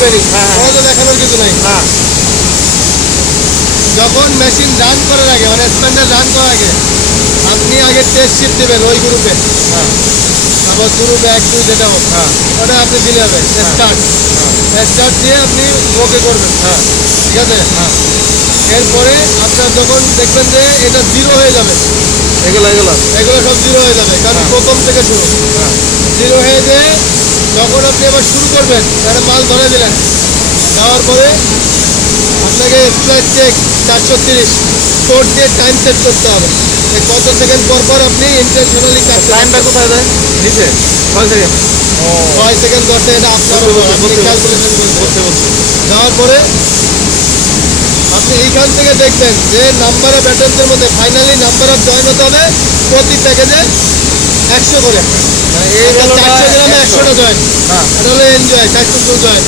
Depending, তো দেখানোর কিছু নাই। যখন মেশিন রান করার আগে মানে স্প্যান্ডার রান করার আগে আপনি আগে টেস্ট শিট দেবেন ওই গ্রুপে, তারপর গ্রুপ 1 2 যেটা হোক ওটা আপনি দিলে হবে। স্টার্ট দিয়ে আপনি ওকে করবেন, ঠিক আছে। এরপরে আপনার যখন দেখবেন যে এটা জিরো হয়ে যাবে, এগুলো সব জিরো হয়ে যাবে, কারণ প্রথম থেকে শুরু জিরো হয়ে যেয়ে যখন আপনি আবার শুরু করবেন একটা মাল ধরে দিলেন, দেওয়ার পরে আপনাকে স্প্লাইস চেক 430 কোড দিয়ে টাইম সেট করতে হবে। কত সেকেন্ড পর পর আপনি ইন্টেনশনালি টাইমটা কোথায় দেয়? নিচে 6 সেকেন্ড। 6 সেকেন্ড করতে এটা আপনার উপর, আপনি ক্যালকুলেশন করতে দেওয়ার পরে আপনি এইখান থেকে দেখবেন যে নাম্বার অফ অ্যাটেম্পটের মধ্যে ফাইনালি নাম্বার অফ জয়েন হতে হবে প্রতি প্যাকেজে 100 করে। এই 400 গ্রামে 100টা জয়েন, এটা হলো এনজয় সাকসেসফুল জয়েন।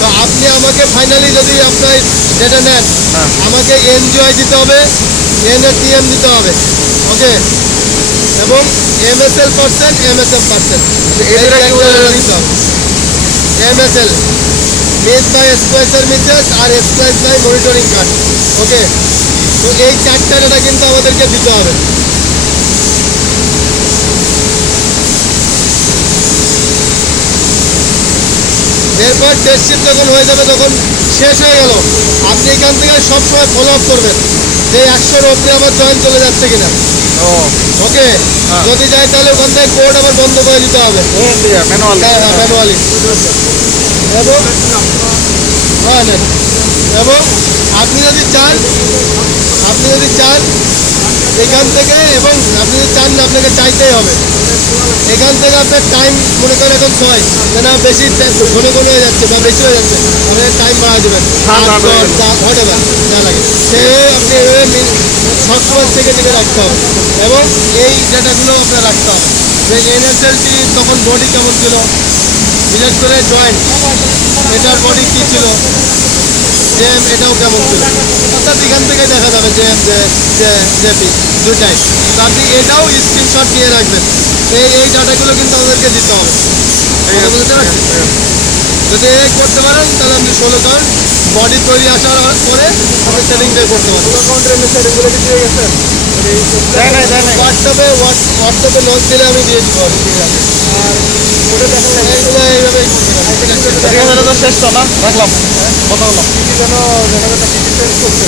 তো আপনি আমাকে ফাইনালি যদি আপনার যেটা নেন আমাকে এনজয় দিতে হবে, এনএটিএম দিতে হবে, ওকে, এবং এমএসএল পার্সেন্ট এমএসএফ পার্সেন্ট দিতে হবে। MSL miss by splicer misses আর splice by monitoring card, okay. তো এই 4টা ডেটা কিন্তু আমাদেরকে দিতে হবে। এরপর টেস্ট শিট যখন হয়ে যাবে, যখন শেষ হয়ে গেল, আপনি এখান থেকে সবসময় ফলো আপ করবেন যে 100-র উপরে আমার জয়েন চলে যাচ্ছে কিনা, ওকে। যদি যায় তাহলে ওখান থেকে কোড আবার বন্ধ করে দিতে হবে ম্যানুয়ালি। এবং আপনি যদি চান এখান থেকে, এবং আপনি যদি চান না আপনাকে চাইতেই হবে এখান থেকে আপনার টাইম মনে করেন এখন 6 যেন বেশি ঘন হয়ে যাচ্ছে বা বেশি হয়ে যাচ্ছে, আপনি টাইম বাড়া দেবেন হোয়াটএভার যা লাগে সে আপনি এভাবে সবসময় থেকে দিকে রাখতে হবে। এবং এই ডেটাগুলো আপনার রাখতে হবে যে এনএসএলটি তখন বডি কেমন ছিল, বিশেষ করে জয়েন্ট এটার বডি কী ছিল, জেম এটাও কেমন ছিল, অর্থাৎ এখান থেকে দেখা যাবে জেম জেপি দুটাই। তো আপনি এটাও স্ক্রিনশট নিয়ে রাখবেন। এই ডাটাগুলো কিন্তু আমাদেরকে দিতে হবে, বুঝতে পারছি। যদি করতে পারেন তাহলে আপনি 16 জন বডি তৈরি আসার পরে আপনি সেটিংটাই করতে পারেন। হোয়াটসঅ্যাপে নোট দিলে আমি দিয়ে দিব, আর ওটা দেখা যায় এগুলো এইভাবেই করতে পারেন। শেষ তো না রাখলাম, কথা হলো কি যেন দেখা যাচ্ছে কি চেঞ্জ করতে